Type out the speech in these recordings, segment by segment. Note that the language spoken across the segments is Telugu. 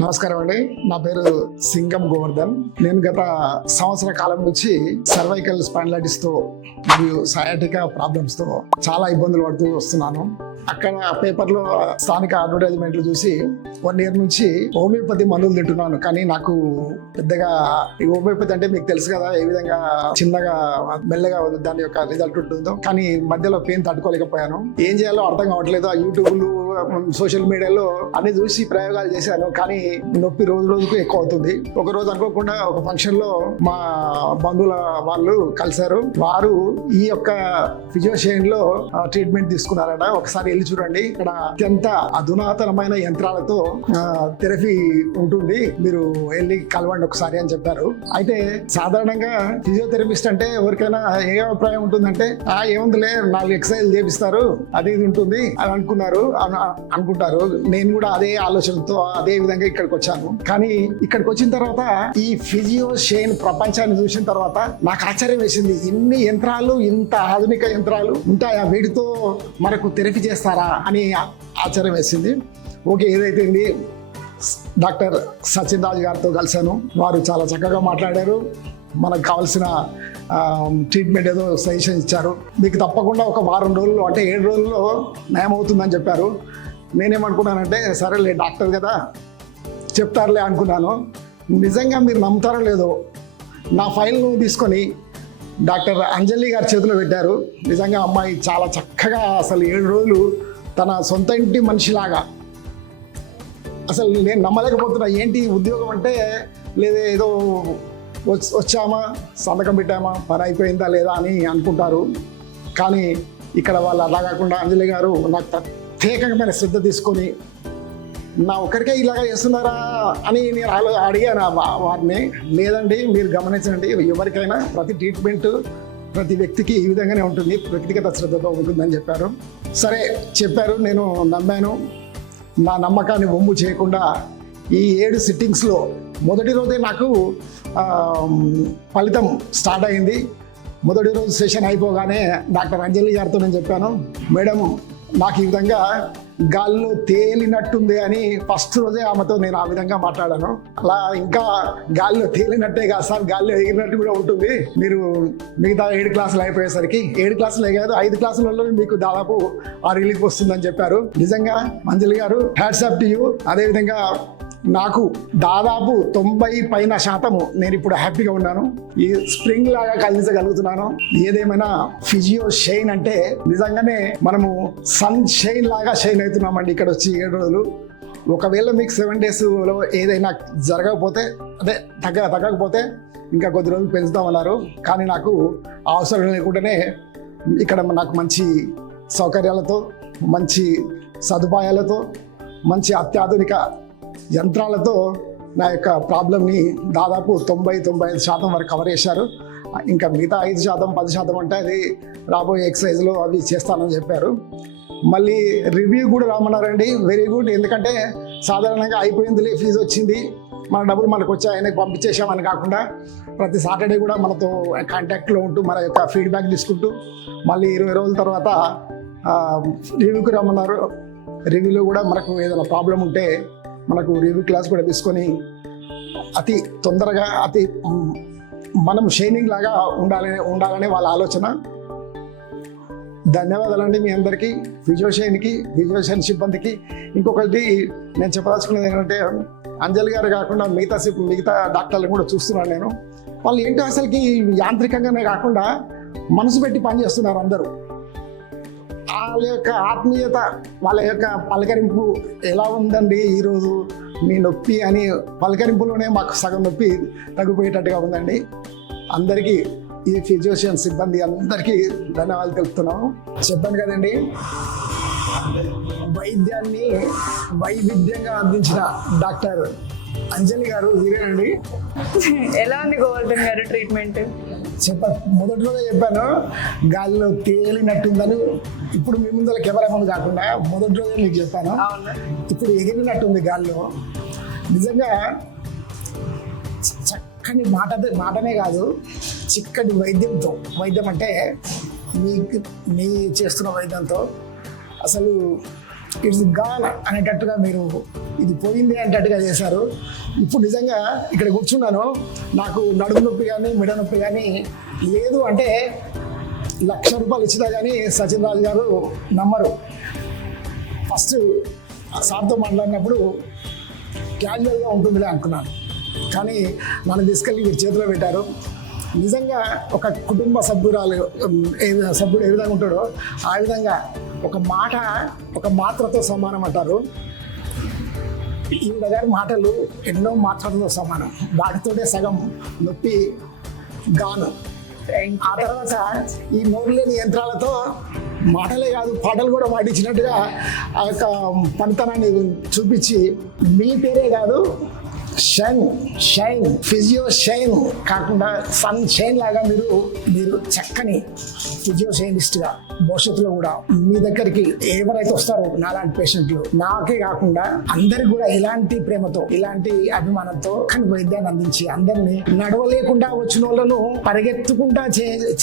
నమస్కారం అండి. నా పేరు సింగం గోవర్ధన్. నేను గత సంవత్సర కాలం నుంచి సర్వైకల్ స్పాండిలైటిస్ తో మరియు సయాటికా ప్రాబ్లమ్స్ తో చాలా ఇబ్బందులు పడుతూ వస్తున్నాను. అక్కడ పేపర్లో స్థానిక అడ్వర్టైజ్మెంట్లు చూసి 1 year నుంచి హోమియోపతి మందులు తింటున్నాను. కానీ నాకు పెద్దగా ఈ హోమియోపతి అంటే మీకు తెలుసు కదా, ఏ విధంగా చిన్నగా మెల్లగా దాని యొక్క రిజల్ట్ ఉంటుందో. కానీ మధ్యలో పెయిన్ తట్టుకోలేకపోయాను. ఏం చేయాలో అర్థం కావట్లేదు. ఆ యూట్యూబ్లు, సోషల్ మీడియాలో అన్ని చూసి ప్రయోగాలు చేశాను. కానీ నొప్పి రోజు రోజుకు ఎక్కువ అవుతుంది. ఒక రోజు అనుకోకుండా ఒక ఫంక్షన్ లో మా బంధువుల వాళ్ళు కలిశారు. వారు ఈ యొక్క ఫిజియోషియన్ లో ట్రీట్మెంట్ తీసుకున్నారట. ఒకసారి వెళ్ళి చూడండి. ఇక్కడ అత్యంత అధునాతనమైన యంత్రాలతో థెరపీ ఉంటుంది, మీరు వెళ్ళి కలవండి ఒకసారి అని చెప్పారు. అయితే సాధారణంగా ఫిజియోథెరపిస్ట్ అంటే ఎవరికైనా ఏ అభిప్రాయం ఉంటుందంటే, ఏముందిలే 4 ఎక్సర్సైజ్ చేపిస్తారు, అది ఇది ఉంటుంది అని అనుకుంటారు. నేను కూడా అదే ఆలోచనతో అదే విధంగా ఇక్కడికి వచ్చాను. కానీ ఇక్కడికి వచ్చిన తర్వాత ఈ ఫిజియోషియన్ ప్రపంచాన్ని చూసిన తర్వాత నాకు ఆశ్చర్యం వేసింది. ఇన్ని యంత్రాలు, ఇంత ఆధునిక యంత్రాలు ఉంటాయా, వీటితో మనకు థెరపీ చేస్తారా అని ఆశ్చర్యం వేసింది. ఓకే, ఏదైతే డాక్టర్ సచిన్ రాజ్ గారితో కలిశాను. వారు చాలా చక్కగా మాట్లాడారు. మనకు కావాల్సిన ట్రీట్మెంట్ ఏదో సజెషన్ ఇచ్చారు. మీకు తప్పకుండా ఒక వారం రోజుల్లో అంటే 7 రోజుల్లో నయం అవుతుందని చెప్పారు. నేనేమనుకున్నానంటే, సరేలే డాక్టర్ కదా చెప్తారులే అనుకున్నాను. నిజంగా మీరు నమ్ముతారో లేదో, నా ఫైల్ను తీసుకొని డాక్టర్ అంజలి గారి చేతిలో పెట్టారు. నిజంగా అమ్మాయి చాలా చక్కగా అసలు 7 రోజులు తన సొంత ఇంటి మనిషిలాగా, అసలు నేను నమ్మలేకపోతున్నా. ఏంటి ఉద్యోగం అంటే, లేదా ఏదో వచ్చామా, సంతకం పెట్టామా, పని అయిపోయిందా లేదా అని అనుకుంటారు. కానీ ఇక్కడ వాళ్ళు అలా కాకుండా అంజలి గారు నాకు ప్రత్యేకమైన శ్రద్ధ తీసుకొని, నా ఒకరికే ఇలాగా చేస్తున్నారా అని నేను అడిగాను వారిని. లేదండి, మీరు గమనించండి, ఎవరికైనా ప్రతి ట్రీట్మెంట్ ప్రతి వ్యక్తికి ఈ విధంగానే ఉంటుంది, వ్యక్తిగత శ్రద్ధతో ఉంటుందని చెప్పారు. సరే చెప్పారు, నేను నమ్మాను. నా నమ్మకాన్ని వమ్ము చేయకుండా ఈ 7 సిట్టింగ్స్లో మొదటి రోజే నాకు ఫలితం స్టార్ట్ అయింది. మొదటి రోజు సెషన్ అయిపోగానే డాక్టర్ అంజలి గారితో నేను చెప్పాను, మేడం నాకు ఈ విధంగా గాల్లో తేలినట్టుంది అని. ఫస్ట్ రోజే ఆమెతో నేను ఆ విధంగా మాట్లాడాను. అలా ఇంకా గాల్లో తేలినట్టే కాదు సార్, గాల్లో ఎగిరినట్టు కూడా ఉంటుంది. మీరు మిగతా 7 క్లాసులు అయిపోయేసరికి 7 క్లాసులే కాదు 5 క్లాసులలో మీకు దాదాపు ఆ రిలీఫ్ వస్తుందని చెప్పారు. నిజంగా అంజలి గారు హ్యాట్స్ ఆఫ్ టు యూ. అదేవిధంగా నాకు దాదాపు 90% నేను ఇప్పుడు హ్యాపీగా ఉన్నాను. ఈ స్ప్రింగ్ లాగా కదిలించగలుగుతున్నాను. ఏదేమైనా ఫిజియోషైన్ అంటే నిజంగానే మనము సన్ షైన్ లాగా షైన్ అవుతున్నామండి ఇక్కడ వచ్చి 7 రోజులు. ఒకవేళ మీకు 7 daysలో ఏదైనా జరగకపోతే, అదే తగ్గకపోతే ఇంకా కొద్ది రోజులు పెంచుతామన్నారు. కానీ నాకు అవసరం లేకుండానే ఇక్కడ నాకు మంచి సౌకర్యాలతో, మంచి సదుపాయాలతో, మంచి అత్యాధునిక యంత్రాలతో నా యొక్క ప్రాబ్లమ్ని దాదాపు 90-95% వరకు కవర్ చేశారు. ఇంకా మిగతా 5%, 10% అంటే అది రాబోయే ఎక్సర్సైజ్లో అవి చేస్తానని చెప్పారు. మళ్ళీ రివ్యూ కూడా రామన్నారండి. Very good. ఎందుకంటే సాధారణంగా అయిపోయిందిలే, ఫీజు వచ్చింది, మన డబ్బులు మనకు వచ్చి ఆయనకు పంపించేసామని కాకుండా ప్రతి సాటర్డే కూడా మనతో కాంటాక్ట్లో ఉంటూ మన యొక్క ఫీడ్బ్యాక్ తీసుకుంటూ మళ్ళీ 20 రోజుల తర్వాత రివ్యూకి రమ్మన్నారు. రివ్యూలో కూడా మనకు ఏదైనా ప్రాబ్లం ఉంటే మనకు రివ్యూ క్లాస్ కూడా తీసుకొని అతి తొందరగా మనం షైనింగ్ లాగా ఉండాలనే వాళ్ళ ఆలోచన. ధన్యవాదాలండి మీ అందరికీ, ఫిజియోషియన్ సిబ్బందికి. ఇంకొకటి నేను చెప్పదలుచుకున్నది ఏంటంటే, అంజలి గారు కాకుండా మిగతా డాక్టర్లను కూడా చూస్తున్నాను నేను. వాళ్ళు ఏంటో అసలుకి యాంత్రికంగానే కాకుండా మనసు పెట్టి పనిచేస్తున్నారు అందరూ. వాళ్ళ యొక్క ఆత్మీయత, వాళ్ళ యొక్క పలకరింపు ఎలా ఉందండి ఈరోజు మీ నొప్పి అని పలకరింపులోనే మాకు సగం నొప్పి తగ్గిపోయేటట్టుగా ఉందండి. అందరికీ, ఈ ఫిజియోషియన్ సిబ్బంది అందరికీ ధన్యవాదాలు తెలుపుతున్నాము. చెప్పాను కదండి, వైద్యాన్ని వైవిధ్యంగా అందించిన డాక్టర్ అంజలి గారు వీరేనండి. ఎలా ఉంది గోవర్ధన్ గారు ట్రీట్మెంట్? మొదటి రోజే చెప్పాను, గాలిలో తేలినట్టుందని. ఇప్పుడు మీ ముందర కెమెరా ముందు కాకుండా మొదటి రోజే మీకు చెప్పాను, ఇప్పుడు ఎగిరినట్టుంది గాల్లో. నిజంగా చక్కని మాటనే కాదు, చిక్కటి వైద్యం అంటే మీ చేస్తున్న వైద్యంతో అసలు ఇట్స్ గాన్ అనేటట్టుగా మీరు ఇది పోయింది అనేటట్టుగా చేశారు. ఇప్పుడు నిజంగా ఇక్కడ కూర్చున్నాను, నాకు నడుము నొప్పి కానీ మెడ నొప్పి కానీ లేదు అంటే ₹1,00,000 ఇచ్చినా కానీ సచిన్ రాజు గారు నమ్మరు. ఫస్ట్ సార్తో మాట్లాడినప్పుడు క్యాజువల్గా ఉంటుందిలే అనుకున్నాను, కానీ నన్ను తీసుకెళ్ళి మీరు చేతిలో పెట్టారు. నిజంగా ఒక కుటుంబ సభ్యుడు ఏ విధంగా ఉంటాడో ఆ విధంగా ఒక మాట ఒక మాత్రతో సమానం అంటారు. ఈవిడ గారి మాటలు ఎన్నో మాత్రలతో సమానం, వాటితోటే సగం నొప్పి గాను. ఆ తర్వాత ఈ నోరు లేని యంత్రాలతో మాటలే కాదు పాటలు కూడా పాడించినట్టుగా ఆ యొక్క పనితనాన్ని చూపించి మీ పేరే కాదు షైన్ ఫిజియో షైన్ కాకుండా సన్ షైన్ లాగా మీరు చక్కని ఫిజియో షైనిస్ట్గా భవిష్యత్తులో కూడా మీ దగ్గరికి ఎవరైతే వస్తారో నాలాంటి పేషెంట్లు, నాకే కాకుండా అందరికి కూడా ఇలాంటి ప్రేమతో ఇలాంటి అభిమానంతో వైద్యాన్ని అందించి అందరినీ నడవలేకుండా వచ్చిన వాళ్ళను పరిగెత్తుకుంటా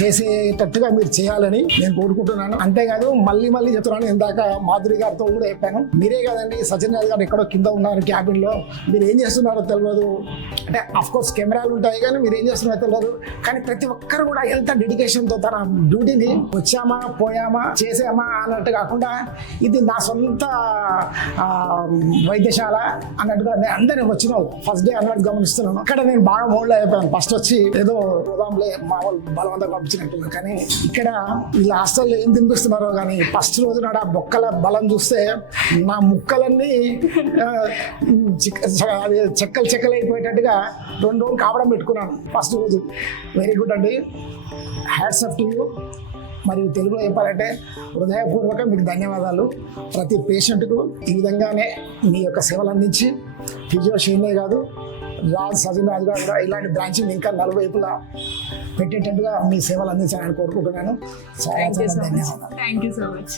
చేసేటట్టుగా మీరు చేయాలని నేను కోరుకుంటున్నాను. అంతేకాదు మళ్ళీ చెప్తున్నాను, ఇందాక మాధురి గారితో కూడా చెప్పాను, మీరే కాదండి సచిన్ రాజు గారు ఎక్కడో కింద ఉన్నారు క్యాబిన్ లో, మీరు ఏం చేస్తున్నారో తెలియదు అంటే అఫ్ కోర్స్ కెమెరాలు ఉంటాయి కానీ మీరు ఏం చేస్తున్నారో తెలియదు, కానీ ప్రతి ఒక్కరు కూడా ఎంత డెడికేషన్ తో తన డ్యూటీని వచ్చామా పోయామా చేసామా అన్నట్టు కాకుండా ఇది నా సొంత వైద్యశాల అన్నట్టుగా అందరినీ వచ్చినావు ఫస్ట్ డే అన్నట్టు గమనిస్తున్నాను. అక్కడ నేను బాగా మోడ్లో అయిపోయాను. ఫస్ట్ వచ్చి ఏదో గోదాంలే మా వాళ్ళు బలవంతంగా పంపించినట్టు, కానీ ఇక్కడ వీళ్ళ హాస్టల్లో ఏం తినిపిస్తున్నారో కానీ ఫస్ట్ రోజు నాడు ఆ బొక్కల బలం చూస్తే నా ముక్కలన్నీ చెక్కలు అయిపోయేటట్టుగా 2 రోజులు కావడం పెట్టుకున్నాను ఫస్ట్ రోజు. వెరీ గుడ్ అండి, హ్యాట్స్ ఆఫ్ టు యూ. మరియు తెలుగులో చెప్పాలంటే హృదయపూర్వక మీకు ధన్యవాదాలు. ప్రతి పేషెంట్కు ఈ విధంగానే మీ యొక్క సేవలు అందించి ఫిజియో షైనే కాదు సచిన్ రాజు గారు కూడా ఇలాంటి బ్రాంచింగ్ ఇంకా నలువైపులా పెట్టేటట్టుగా మీ సేవలు అందించాలని కోరుకుంటున్నాను. చాలా ధన్యవాదాలు. Thank you so much.